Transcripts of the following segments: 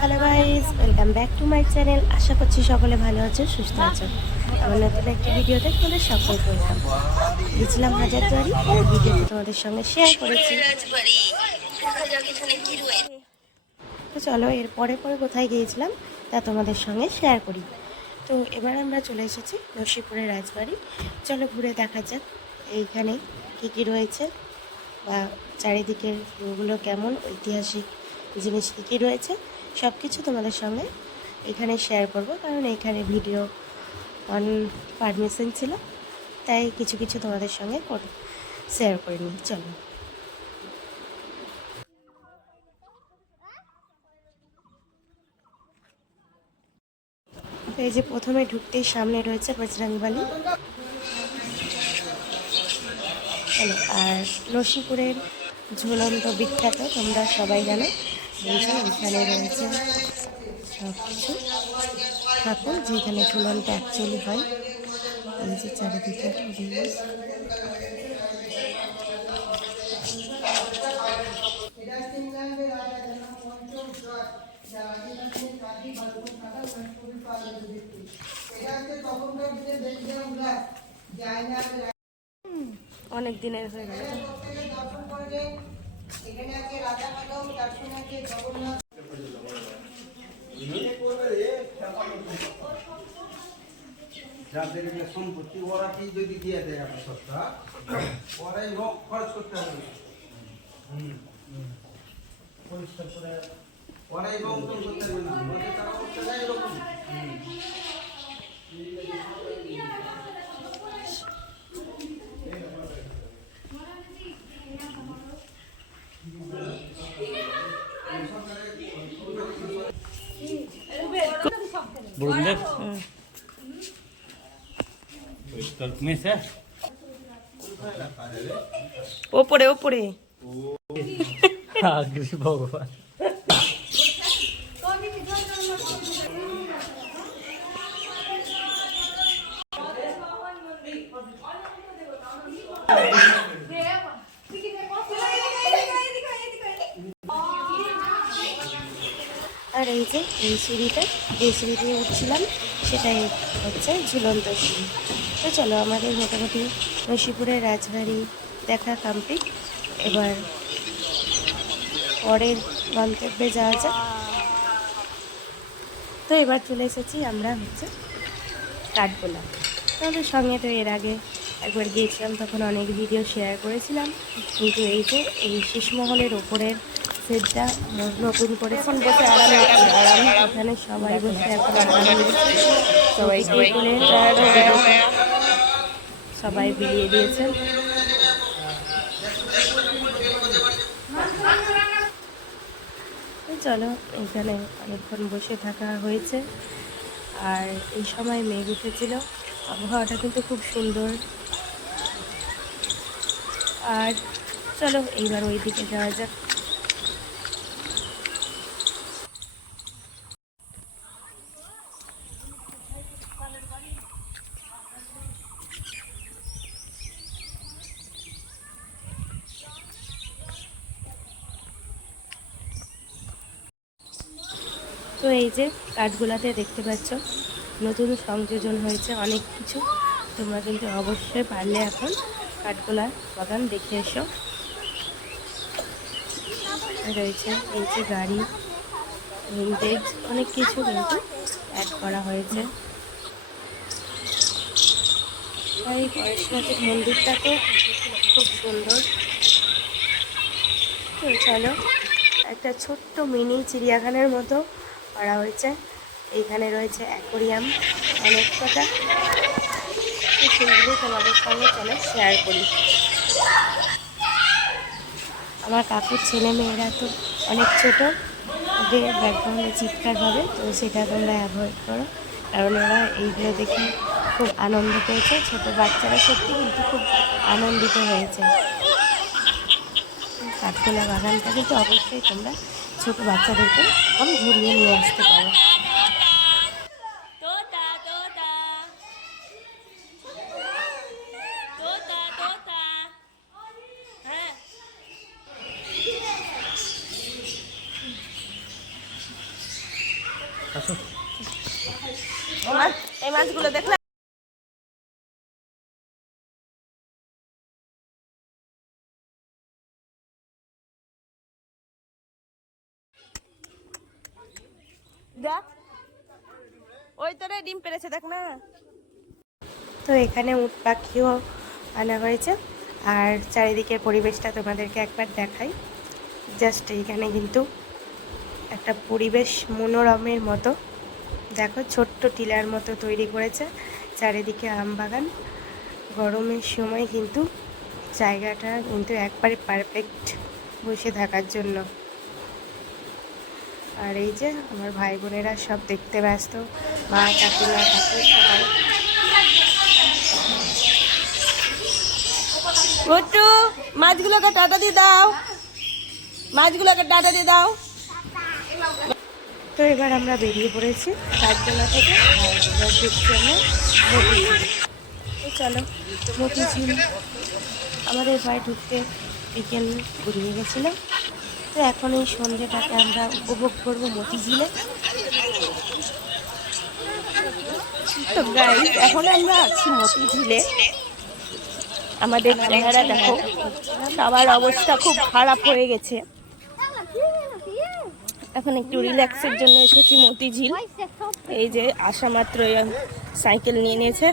Hello guys, welcome back to my channel. আশা করছি সকলে ভালো আছো, সুস্থ আছো। আমার নতুন একটি ভিডিওতে তোমাদের সকলকে ওয়েলকাম। গেছিলাম হাজারদুয়ারি, আর ভিডিওতে তোমাদের সঙ্গে শেয়ার করেছি। তো চলো এর পরে পরে কোথায় গিয়েছিলাম তা তোমাদের সঙ্গে শেয়ার করি। তো এবার আমরা চলে এসেছি নসিপুরের রাজবাড়ি। চলো ঘুরে দেখা যাক এইখানে কী কী রয়েছে বা চারিদিকের ভিউগুলো কেমন, ঐতিহাসিক জিনিস কী কী রয়েছে সব কিছু তোমাদের সঙ্গে এখানে শেয়ার করব। কারণ এখানে ভিডিও অন পারমিশন ছিল, তাই কিছু কিছু তোমাদের সঙ্গে শেয়ার করে নিই। চলো এই যে প্রথমে ঢুকতেই সামনে রয়েছে বজরংবলী। চলো, আর নসিপুরের ঝুলন্ত বিখ্যাত তোমরা সবাই জানো। এই যে এখানে রয়েছে সব কিছু ঠাকুর, যেখানে ঝুলন্ত অ্যাকচুয়ালি হয়। এই যে চারিদিকে অনেক দিনের হয়ে গেল। যাদের সম্পত্তি ওরা কি যদি দিয়ে দেয় আপনার সস্তা, ওরাই হোক খরচ করতে হবে। পরিষ্কার করে ওরাই রং করতে হবে না, ওদের টাকা করতে যায় এরকম। বরুণদেব ওপরে ওপরে ভগবান। আর এই যে এই সিঁড়িটা, যে সিঁড়ি দিয়ে উঠছিলাম সেটাই হচ্ছে ঝুলন্ত সিঁড়ি। তো চলো, আমাদের মোটামুটি নসিপুরের রাজবাড়ি দেখা কমপ্লিট। এবার পরের গন্তব্যে যাওয়া যাক। তো এবার চলে এসেছি আমরা হচ্ছে কাঠগোলা। তাদের সঙ্গে তো এর আগে একবার গিয়েছিলাম, তখন অনেক ভিডিও শেয়ার করেছিলাম। কিন্তু এই যে এই শীষমহলের ওপরের সেটটা নতুন করে বসে আরাম, এখানে সবাই বসে এখন সবাই সবাই বিলিয়ে দিয়েছে। চলো, এখানে অনেকক্ষণ বসে থাকা হয়েছে। আর এই সময় মেঘ উঠেছিল, আবহাওয়াটা কিন্তু খুব সুন্দর। আর চলো এইবার ওই দিকে যাওয়া যাক। তো এই যে কাঠগোলাতে দেখতে পাচ্ছ নতুন সংযোজন হয়েছে অনেক কিছু। তোমরা কিন্তু অবশ্যই পারলে এখন কাঠগোলার বাগান দেখে এসো। রয়েছে এই যে গাড়ি, ভিনটেজ অনেক কিছু কিন্তু অ্যাড করা হয়েছে। এই পরেশনাথের মন্দিরটা তো খুব সুন্দর। তো চলো, একটা ছোট্ট মিনি চিড়িয়াখানার মতো করা হয়েছে। এইখানে রয়েছে অ্যাকোরিয়াম অনেক কটা, সেগুলো তোমাদের সঙ্গে চলে শেয়ার করি। আমার কাকুর ছেলে মেয়েরা তো অনেক ছোটো, ওদের ব্যাকগ্রাউন্ডে চিৎকার হবে, তো সেটা তোমরা অ্যাভয়েড করো। কারণ ওরা এইগুলো দেখে খুব আনন্দ পেয়েছে। ছোটো বাচ্চারা সত্যি কিন্তু খুব আনন্দিত হয়েছে। কাঠগোলা বাগানটা কিন্তু অবশ্যই তোমরা ছোটো বাচ্চাদেরকে কম ঘুরিয়ে নিয়ে আসতে পারো। আসো এই মাছগুলো দেখলে দেখ, ওই তোরে ডিম পেড়েছে দেখ না। তো এখানে উট পাখিও আনা হয়েছে, আর চারিদিকের পরিবেশটা তোমাদেরকে একবার দেখাই। জাস্ট এইখানে কিন্তু একটা পরিবেশ মনোরমের মতো, দেখো ছোট্ট টিলার মতো তৈরি করেছে, চারিদিকে আম বাগান। গরমের সময় কিন্তু জায়গাটা কিন্তু একবারে পারফেক্ট বসে থাকার জন্য। আর এই যে আমার ভাই বোনেরা সব দেখতে ব্যস্ত, মা কাকিমা কাকু সবাই। ঘট্টু, মাছগুলোকে টাটা দিয়ে দাও, মাছগুলোকে টাটা দিয়ে দাও। তো এবার আমরা বেরিয়ে পড়েছি কারতলা থেকে, আর এবার দেখছি আমরা মতিঝিল। তো চলো, মতিঝিল আমাদের বাড়ি ঢুকতে বিকেল ঘুরিয়ে গেছিলাম। তো এখন এই সন্ধ্যেটাকে আমরা উপভোগ করবো মতিঝিলে। তো গাইস, এখন আমরা আছি মতিঝিলে। আমাদের চেহারা দেখো, সবার অবস্থা খুব খারাপ হয়ে গেছে। এখন একটু রিল্যাক্সের জন্য এসেছি মতিঝিল। এই যে আসা মাত্র সাইকেল নিয়ে নিয়েছে।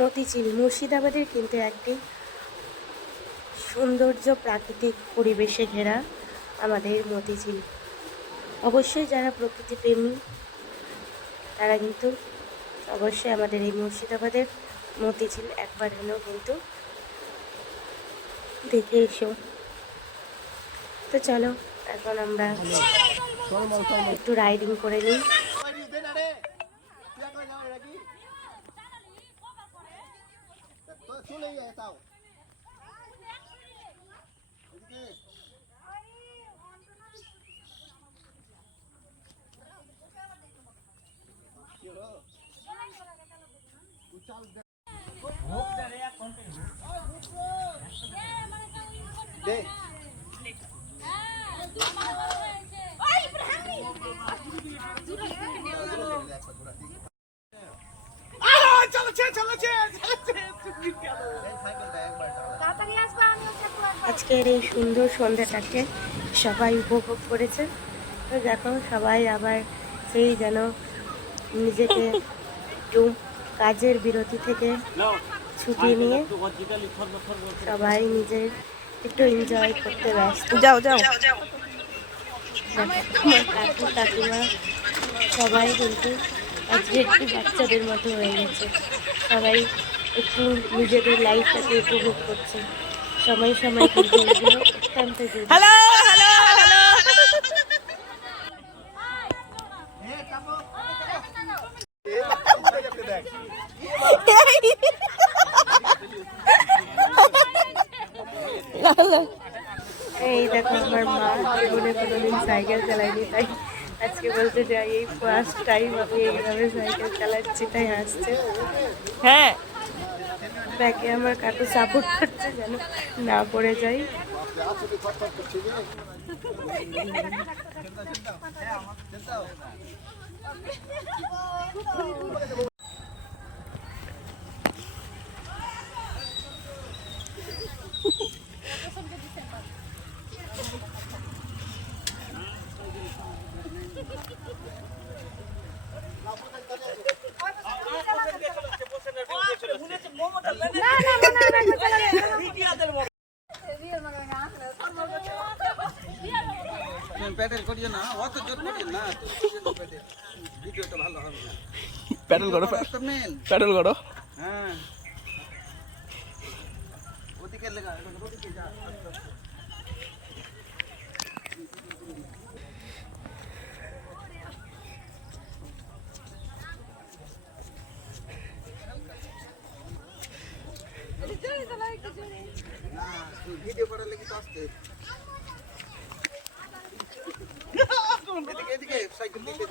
মতিঝিল মুর্শিদাবাদের কিন্তু একটি সৌন্দর্য প্রাকৃতিক পরিবেশে ঘেরা আমাদের মতিঝিল। অবশ্যই যারা প্রকৃতি প্রেমী তারা কিন্তু অবশ্যই আমাদের এই মুর্শিদাবাদের মতিঝিল একবার হলেও কিন্তু দেখে এসো। তো চলো, এখন আমরা একটু রাইডিং করে নিই। আজকের এই সুন্দর সন্ধ্যাটাকে সবাই উপভোগ করেছে। তো দেখো, সবাই আবার সেই যেন নিজেকে একটু কাজের বিরতি থেকে ছুটি নিয়ে সবাই নিজের একটু এনজয় করতে ব্যস্ত। যাও যাও, কাকু কাকিমা সবাই কিন্তু আজকে একটু বাচ্চাদের মতো হয়ে গেছে। সবাই একটু নিজেদের লাইফটাকে উপভোগ করছে। সময় সময় কিন্তু এগুলো অত্যন্ত জরুরি। হ্যালো হ্যালো হ্যালো, এই দেখো আমার মা জীবনে কোনোদিন সাইকেল চালাইনি, তাই আজকে বলতে যাই এই ফার্স্ট টাইম আমি এইভাবে সাইকেল চালাচ্ছি, তাই হাসছে। হ্যাঁ, ব্যাকে আমার কাকু সাপোর্ট করছে যেন না পড়ে যাই। প্যাডেল করিও না, অত জোর করিও না, ভিডিওটা ভালো হবে না। প্যাডেল করো, প্যাডেল করো। হ্যাঁ, ওদিকে লেগা, ওদিকে যা। না ভিডিও করার লেগে তো আসতে এদিকে সাইকেল দিতে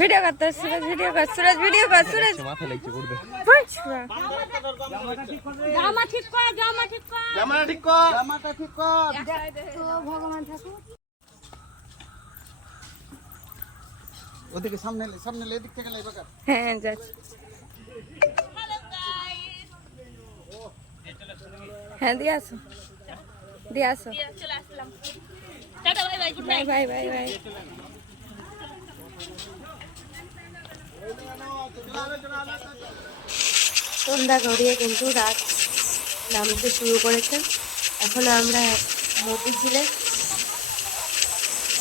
ভিডিও করতে সুরজ ভিডিও কর সুরজ ভিডিও কর সুরজ মাথা লাগছে করবে জামা ঠিক কর জামা ঠিক কর জামাটা ঠিক কর জামাটা ঠিক কর তো ভগবান ঠাকুর ওদিকে সামনে এদিক থেকে লাই বাকা হ্যাঁ যাচ্ছি হ্যাঁ দিয়ে আসো চলে আসলাম tata bye bye good night bye bye bye সন্ধ্যা গড়িয়ে কিন্তু রাত নামতে শুরু করেছে। এখন আমরা মতিঝিলে।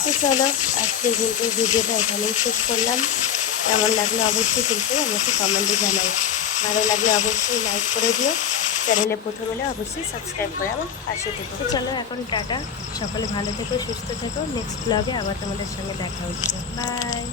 তো চলো আজকে কিন্তু ভিডিওটা এখানেই শেষ করলাম। কেমন লাগলো অবশ্যই কিন্তু আমাকে কমেন্টে জানাই। ভালো লাগলে অবশ্যই লাইক করে দিও, চ্যানেলে প্রথম হলে অবশ্যই সাবস্ক্রাইব করে আমার পাশে থেকো। তো চলো এখন টাটা, সকলে ভালো থেকো, সুস্থ থেকো। নেক্সট ব্লগে আবার তোমাদের সঙ্গে দেখা হচ্ছে। বাই।